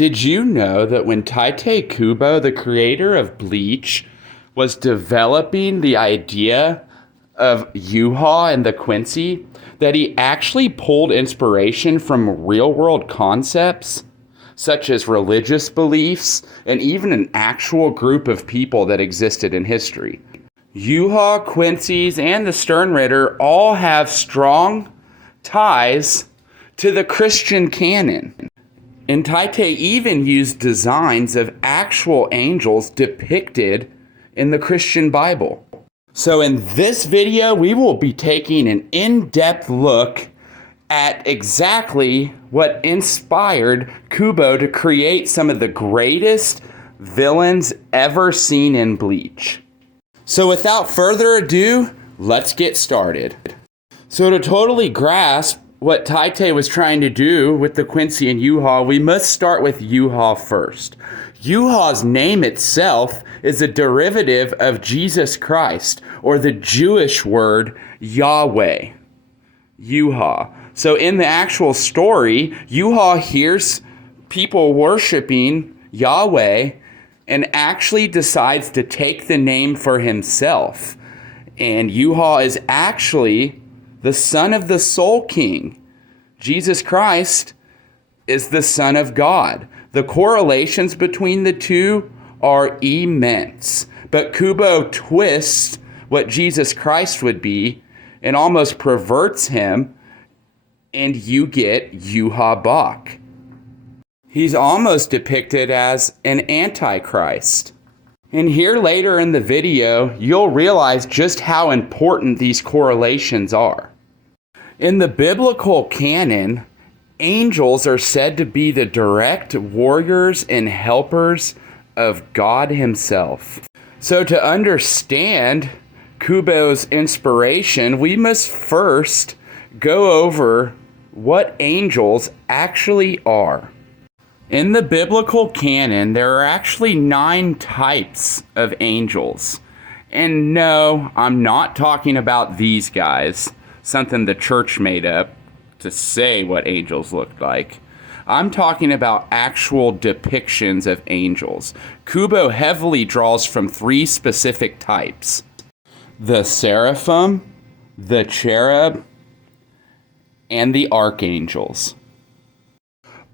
Did you know that when Tite Kubo, the creator of Bleach, was developing the idea of Yhwach and the Quincy, that he actually pulled inspiration from real-world concepts, such as religious beliefs, and even an actual group of people that existed in history? Yhwach, Quincy's, and the sternritter all have strong ties to the Christian canon. And Tite even used designs of actual angels depicted in the Christian Bible. So in this video, we will be taking an in-depth look at exactly what inspired Kubo to create some of the greatest villains ever seen in Bleach. So without further ado, let's get started. So to totally grasp what Tite was trying to do with the Quincy and Yhwach, we must start with Yhwach first. Yhwach's name itself is a derivative of Jesus Christ, or the Jewish word Yahweh. Yhwach. So in the actual story, Yhwach hears people worshiping Yahweh and actually decides to take the name for himself. And Yhwach is actually the son of the Soul King. Jesus Christ is the Son of God. The correlations between the two are immense. But Kubo twists what Jesus Christ would be and almost perverts him, and you get Yhwach. He's almost depicted as an antichrist. And here later in the video, you'll realize just how important these correlations are. In the biblical canon, angels are said to be the direct warriors and helpers of God himself. So to understand Kubo's inspiration, we must first go over what angels actually are. In the biblical canon, there are actually 9 types of angels. And no, I'm not talking about these guys, something the church made up to say what angels looked like. I'm talking about actual depictions of angels. Kubo heavily draws from 3 specific types: the seraphim, the cherub, and the archangels.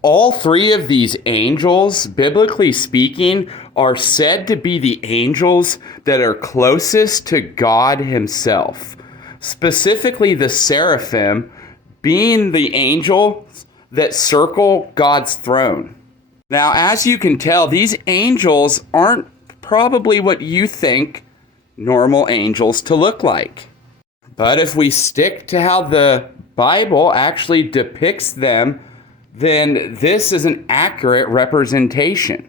All 3 of these angels, biblically speaking, are said to be the angels that are closest to God himself. Specifically, the seraphim being the angels that circle God's throne. Now, as you can tell, these angels aren't probably what you think normal angels to look like. But if we stick to how the Bible actually depicts them, then this is an accurate representation.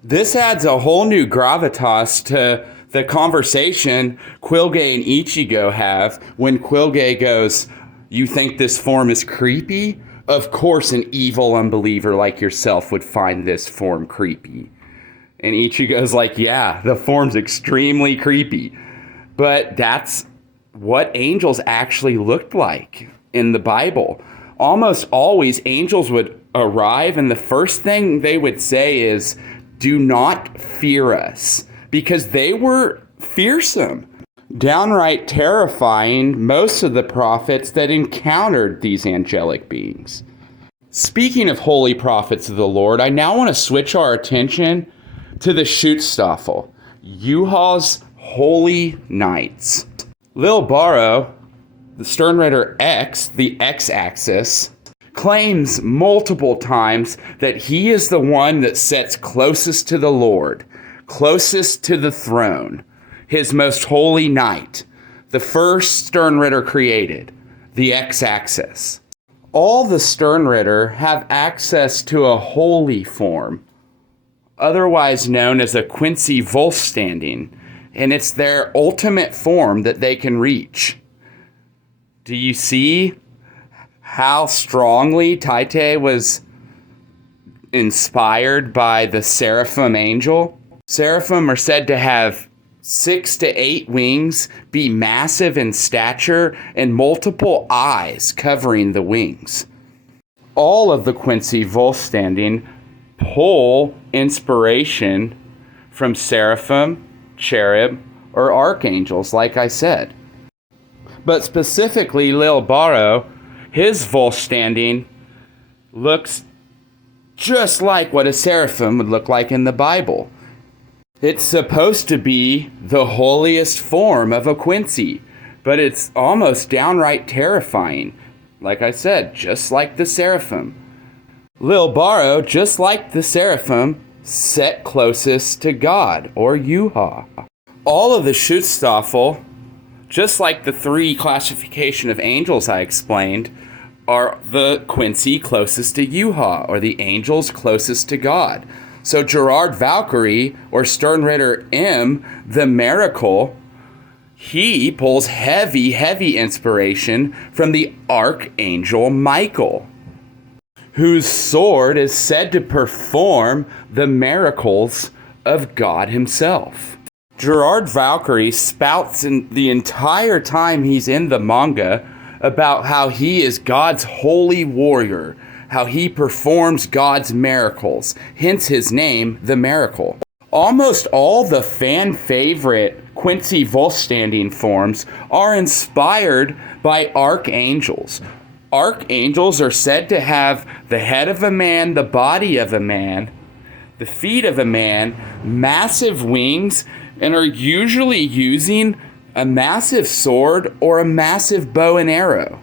This adds a whole new gravitas to the conversation Quilge and Ichigo have when Quilge goes, "You think this form is creepy? Of course an evil unbeliever like yourself would find this form creepy." And Ichigo's like, "Yeah, the form's extremely creepy." But that's what angels actually looked like in the Bible. Almost always angels would arrive and the first thing they would say is, "Do not fear us," because they were fearsome, downright terrifying most of the prophets that encountered these angelic beings. Speaking of holy prophets of the Lord, I now want to switch our attention to the Schutzstaffel, Yhwach's holy knights. Lil Barrow, the sternritter X, the X-axis, claims multiple times that he is the one that sits closest to the Lord, closest to the throne, his most holy knight, the first sternritter created, the X-axis. All the sternritter have access to a holy form, otherwise known as a Quincy Wolf standing, and it's their ultimate form that they can reach. Do you see how strongly Tite was inspired by the seraphim angel? Seraphim are said to have 6 to 8 wings, be massive in stature, and multiple eyes covering the wings. All of the Quincy Wolf standing pull inspiration from seraphim, cherub, or archangels, like I said. But specifically, Lil Baro, his Volk standing looks just like what a seraphim would look like in the Bible. It's supposed to be the holiest form of a Quincy, but it's almost downright terrifying. Like I said, just like the seraphim. Lil Baro, just like the seraphim, set closest to God, or Yhwach. All of the Schutzstaffel, just like the 3 classification of angels I explained, are the Quincy closest to Yhwach, or the angels closest to God. So Gerard Valkyrie, or Sternritter M, the miracle, he pulls heavy inspiration from the Archangel Michael, whose sword is said to perform the miracles of God himself. Gerard Valkyrie spouts in the entire time he's in the manga about how he is God's holy warrior, how he performs God's miracles, hence his name, the Miracle. Almost all the fan favorite Quincy Volk standing forms are inspired by archangels. Archangels are said to have the head of a man, the body of a man, the feet of a man, massive wings, and are usually using a massive sword or a massive bow and arrow.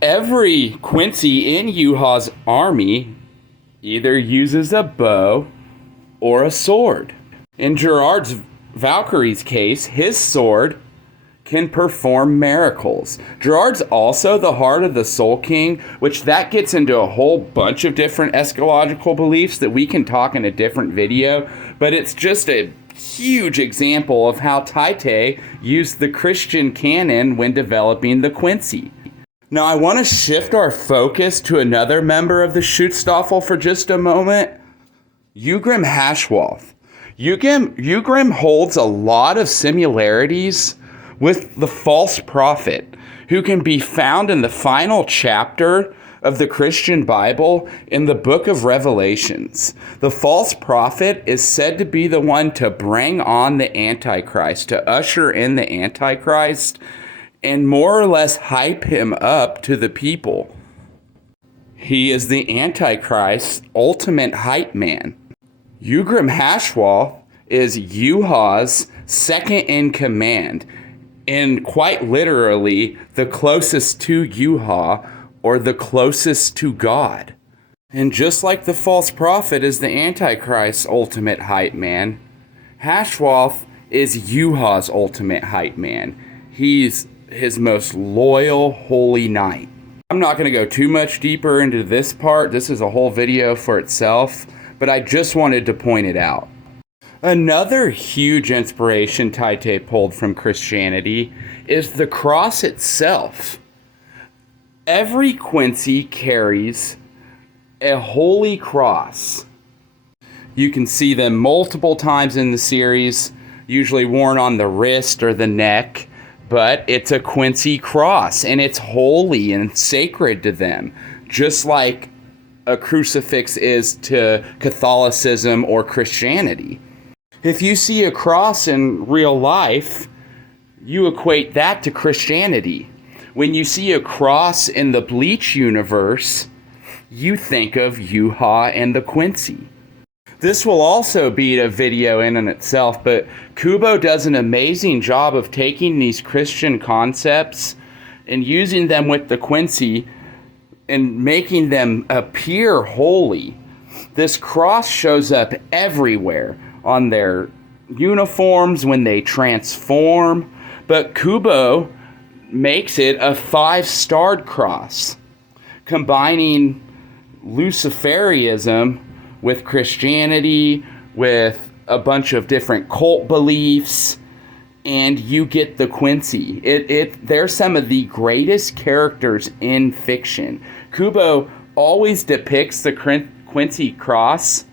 Every Quincy in Yhwach's army either uses a bow or a sword. In Gerard's Valkyrie's case, his sword can perform miracles. Gerard's also the heart of the Soul King, which that gets into a whole bunch of different eschatological beliefs that we can talk in a different video, but it's just a huge example of how Tite used the Christian canon when developing the Quincy. Now I want to shift our focus to another member of the Schutzstaffel for just a moment, Yhwach Hashwalth. Yhwach holds a lot of similarities with the false prophet, who can be found in the final chapter of the Christian Bible in the book of Revelations. The false prophet is said to be the one to bring on the Antichrist, to usher in the Antichrist, and more or less hype him up to the people. He is the Antichrist's ultimate hype man. Yhwach Hashwalth is Yhwach's second in command, and quite literally the closest to Yhwach, or the closest to God. And just like the false prophet is the Antichrist's ultimate hype man, Hashwalth is Yhwach's ultimate hype man. He's his most loyal holy knight. I'm not going to go too much deeper into this part. This is a whole video for itself, but I just wanted to point it out. Another huge inspiration Tite pulled from Christianity is the cross itself. Every Quincy carries a holy cross. You can see them multiple times in the series, usually worn on the wrist or the neck, but it's a Quincy cross, and it's holy and sacred to them, just like a crucifix is to Catholicism or Christianity. If you see a cross in real life, you equate that to Christianity. When you see a cross in the Bleach universe, you think of Yhwach and the Quincy. This will also be a video in and itself, but Kubo does an amazing job of taking these Christian concepts and using them with the Quincy and making them appear holy. This cross shows up everywhere on their uniforms when they transform, but Kubo makes it a 5-starred cross, combining Luciferianism with Christianity, with a bunch of different cult beliefs, and you get the Quincy. They're some of the greatest characters in fiction. Kubo always depicts the Quincy cross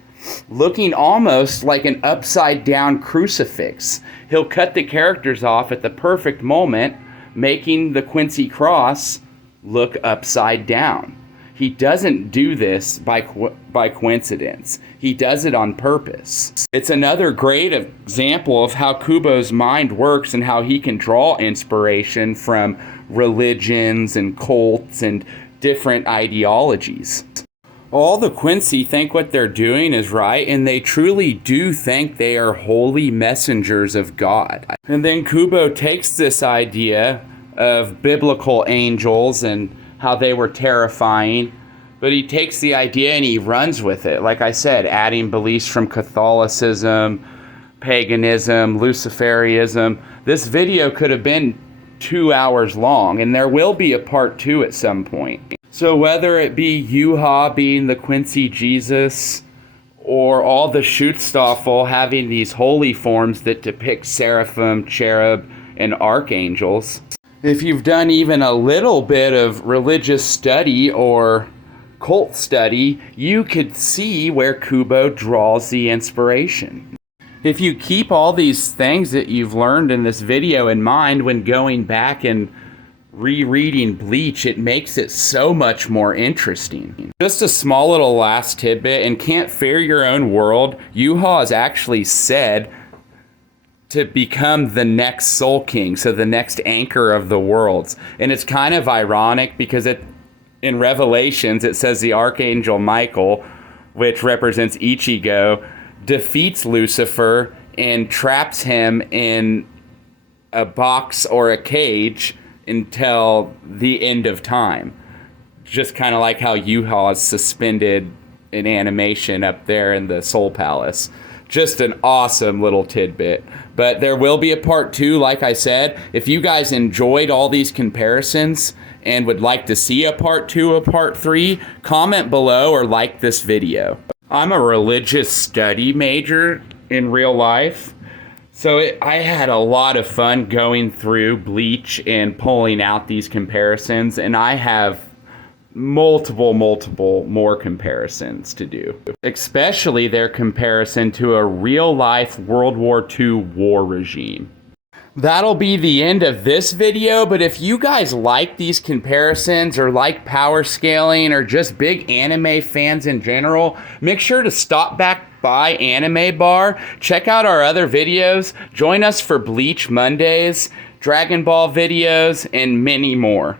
looking almost like an upside-down crucifix. He'll cut the characters off at the perfect moment, making the Quincy cross look upside down. He doesn't do this by coincidence. He does it on purpose. It's another great example of how Kubo's mind works and how he can draw inspiration from religions and cults and different ideologies. All the Quincy think what they're doing is right, and they truly do think they are holy messengers of God. And then Kubo takes this idea of biblical angels and how they were terrifying, but he takes the idea and he runs with it. Like I said, adding beliefs from Catholicism, paganism, Luciferianism. This video could have been 2 hours long, and there will be a part 2 at some point. So whether it be Yhwach being the Quincy Jesus, or all the Schutzstaffel having these holy forms that depict seraphim, cherub, and archangels, if you've done even a little bit of religious study or cult study, you could see where Kubo draws the inspiration. If you keep all these things that you've learned in this video in mind when going back and rereading Bleach, it makes it so much more interesting. Just a small little last tidbit, in Can't Fear Your Own World, Yhwach has actually said to become the next Soul King, so the next anchor of the worlds. And it's kind of ironic because in Revelations it says the Archangel Michael, which represents Ichigo, defeats Lucifer and traps him in a box or a cage until the end of time. Just kind of like how Yhwach is suspended in animation up there in the Soul Palace. Just an awesome little tidbit. But there will be a part 2, like I said. If you guys enjoyed all these comparisons and would like to see a part 2 or part 3, comment below or like this video. I'm a religious study major in real life, so I had a lot of fun going through Bleach and pulling out these comparisons, and I have multiple more comparisons to do, especially their comparison to a real-life World War II war regime. That'll be the end of this video, but if you guys like these comparisons or like power scaling or just big anime fans in general, make sure to stop back by Anime Bar, check out our other videos, join us for Bleach Mondays, Dragon Ball videos, and many more.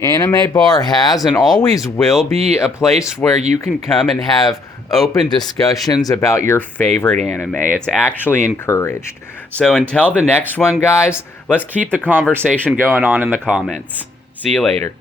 Anime Bar has and always will be a place where you can come and have open discussions about your favorite anime. It's actually encouraged. So until the next one, guys, let's keep the conversation going on in the comments. See you later.